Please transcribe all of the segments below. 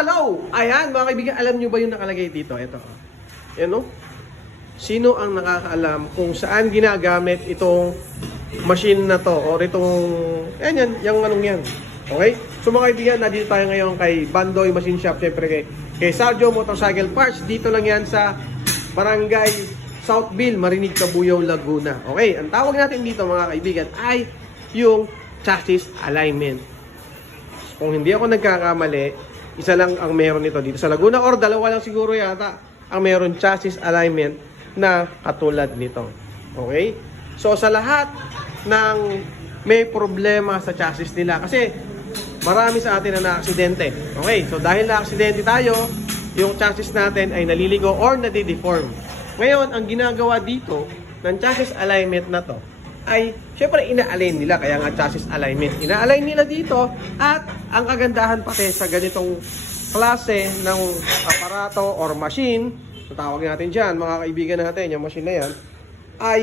Hello! Ayan, mga kaibigan, alam nyo ba yung nakalagay dito? Ito. Yan, no? Sino ang nakakaalam kung saan ginagamit itong machine na to? Or itong, yan, yung anong yan. Okay? So mga kaibigan, nandito tayo ngayon kay Bandoy Machine Shop. Siyempre kay Sargio Motorcycle Parts. Dito lang yan sa Barangay Southville, Marinig, Cabuyao, Laguna. Okay, ang tawag natin dito mga kaibigan ay yung chassis alignment. Kung hindi ako nagkakamali, isa lang ang meron nito dito sa Laguna or dalawa lang siguro yata ang meron chassis alignment na katulad nito. Okay? So sa lahat ng may problema sa chassis nila, kasi marami sa atin na na-aksidente. Okay? So dahil na-aksidente tayo, yung chassis natin ay naliligo or nadideform. Ngayon, ang ginagawa dito ng chassis alignment na to ay syempre ina-align nila, kaya nga chassis alignment. Ina-align nila dito at ang kagandahan pati sa ganitong klase ng aparato or machine, tawag natin dyan, mga kaibigan natin, yung machine na yan, ay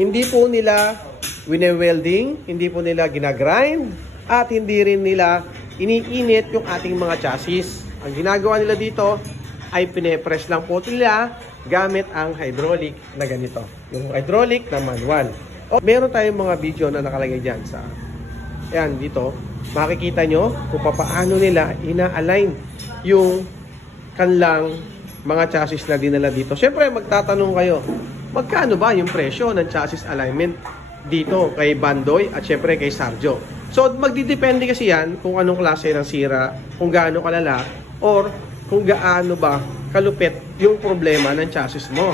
hindi po nila wine-welding, hindi po nila ginagrind, at hindi rin nila iniinit yung ating mga chassis. Ang ginagawa nila dito ay pine-press lang po nila gamit ang hydraulic na ganito. Yung hydraulic na manual. O, meron tayong mga video na nakalagay dyan sa, yan, dito. Makikita nyo kung paano nila ina-align yung kanilang mga chassis na dinala dito. Siyempre, magtatanong kayo, magkano ba yung presyo ng chassis alignment dito kay Bandoy at siyempre kay Sargio? So, magdidepende kasi yan kung anong klase ng sira, kung gaano kalala, or kung gaano ba kalupit yung problema ng chassis mo.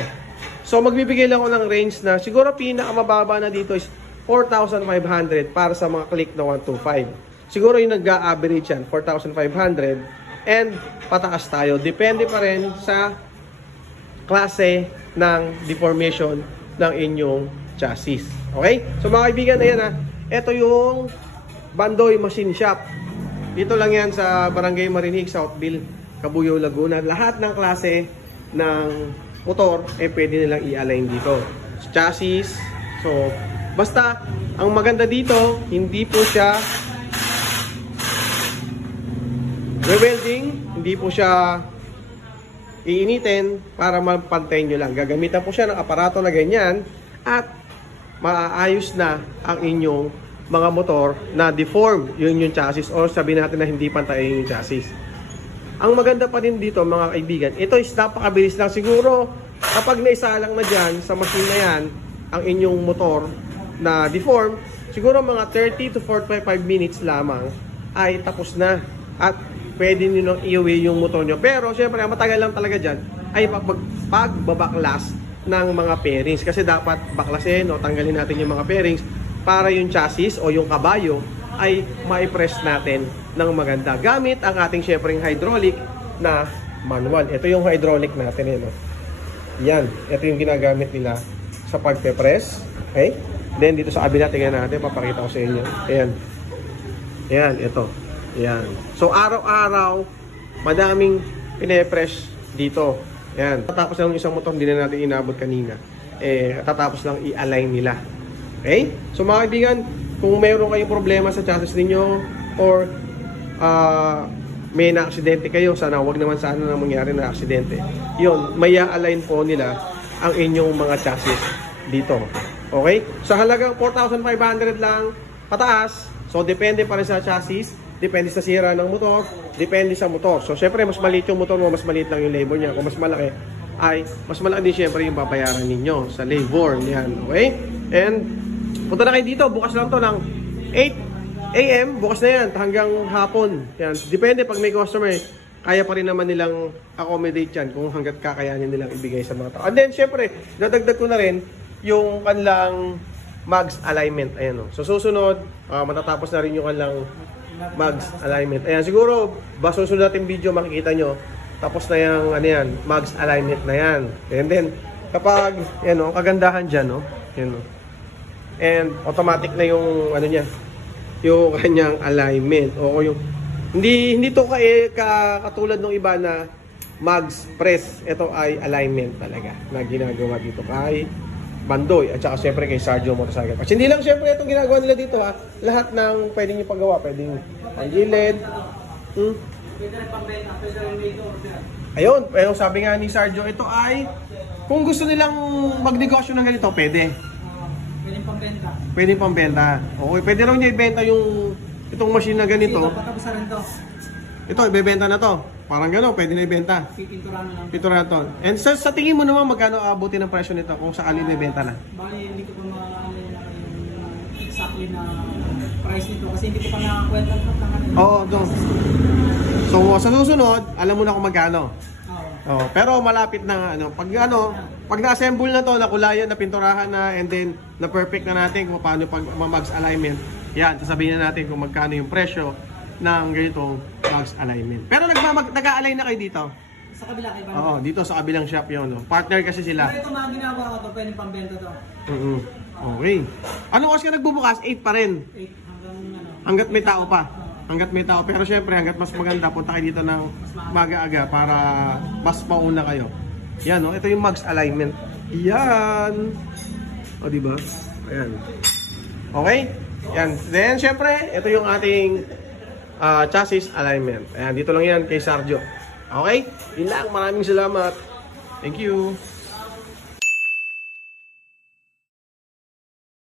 So, magbibigay lang ako ng range na siguro pinakamababa na dito is 4,500 para sa mga click na 125. Siguro yung nag-a-average yan, 4,500. And pataas tayo. Depende pa rin sa klase ng deformation ng inyong chassis. Okay? So mga kaibigan, ayan ha. Ito yung Bandoy Machine Shop. Dito lang yan sa Barangay Marinig, Southville, Cabuyao, Laguna. Lahat ng klase ng motor, pwede nilang i-align dito. Chassis. So, basta, ang maganda dito, hindi po siya re-welding, hindi po siya iinitin para mapantay nyo lang. Gagamitan po siya ng aparato na ganyan at maaayos na ang inyong mga motor na deform yung chassis or sabihin natin na hindi pantay yung chassis. Ang maganda pa din dito mga kaibigan, ito is napakabilis lang. Siguro kapag naisalang na dyan sa machine na yan ang inyong motor na deform, siguro mga 30 to 45 minutes lamang ay tapos na at pwede nyo nang i-uwi yung motor nyo. Pero syempre ang matagal lang talaga dyan ay pagbabaklas ng mga pairings, kasi dapat baklasin o tanggalin natin yung mga pairings para yung chassis o yung kabayo ay ma-press natin ng maganda gamit ang ating syempre hydraulic na manual. Ito yung hydraulic natin no? Yan, ito yung ginagamit nila sa pagpe-press. Okay? Then dito sa kabila, tingnan natin, papakita ko sa inyo. Ayan. Ayan, ito. Ayan. So araw-araw madaming pine-press dito. Ayan. Tatapos lang isang motor, hindi na natin inabot kanina. Tatapos lang i-align nila. Okay? So mga kaibigan, kung mayroon kayong problema sa chassis ninyo or may na-aksidente kayo, sana wag naman sana na mangyari na aksidente. Yun, may align po nila ang inyong mga chassis dito. Okay? Sa halagang 4,500 lang pataas. So depende pa rin sa chassis, depende sa sira ng motor, depende sa motor. So syempre mas maliit yung motor mo, mas maliit lang yung labor niya. Kung mas malaki, ay mas malaki din syempre yung babayaran ninyo sa labor niyan. Okay? And punta na kayo dito, bukas lang to ng 8 AM, bukas na yan, hanggang hapon. Yan. Depende pag may customer, kaya pa rin naman nilang accommodate yan kung hanggat kakayanin nilang ibigay sa mga tao. And then, syempre, dadagdag ko na rin yung kanilang mags alignment. Ayan o. So, susunod, matatapos na rin yung kanilang mags alignment. Ayan, siguro, susunod natin video, makikita nyo, tapos na yung, ano yan, mags alignment na yan. And then, kapag, yan o, kagandahan dyan o. Yan o. And, automatic na yung, ano niya, yung kanyang alignment o yung hindi to katulad ng iba na mags press. Ito ay alignment talaga na ginagawa dito kay Bandoy at saka syempre kay Sargio Motorcycle Parts. Hindi lang syempre itong ginagawa nila dito ha, lahat ng pwedeng yung paggawa, pwedeng ang gilid, Pwede rin pambenta, pwede rin made to order. Ayun, pero sabi nga ni Sergio, ito ay, kung gusto nilang magnegosyo ng ganito, pwede. Pwede pambenta. Pwede pambenta. Okay, pwede rin niya ibenta itong machine na ganito. Ito, patapos na rin to. Ito, ibebenta na to. Parang gano'n, pwede na ibenta. Pipinturahan na lang. Pintura na to. And sa tingin mo naman, magkano aabutin ng presyo nito kung sakali na ibenta na? Bali, hindi ko pa maalam yung exactly na price nito kasi hindi ko pa nakakwenta ng Oo, doon. So, sa susunod, alam mo na kung magkano. Oo. Pero malapit na pag na-assemble na to, nakulayan, napinturahan na, and then na-perfect na natin kung paano pag mags alignment. Yan, sasabihin na natin kung magkano yung presyo ng ganitong mags alignment. Pero nag-a-align na kayo dito? Sa kabila kay Bano. Oo, dito sa kabilang shop yun. No? Partner kasi sila. Pero ito mga ginagawa ko to, pwede pambenta to. Okay. Anong oras ka nagbubukas? 8 pa rin. 8 hanggang ano. Hanggat may tao pa. Hanggat may tao. Pero syempre, hanggat mas maganda, punta kayo dito ng maga-aga para mas mauna kayo. Yan, no? Ito yung mags alignment. Yan. O, diba? Ayan. Okay? Yan. Then, syempre, ito yung ating chassis alignment. Ayan, dito lang yan kay Sergio. Okay? Yun lang. Maraming salamat. Thank you.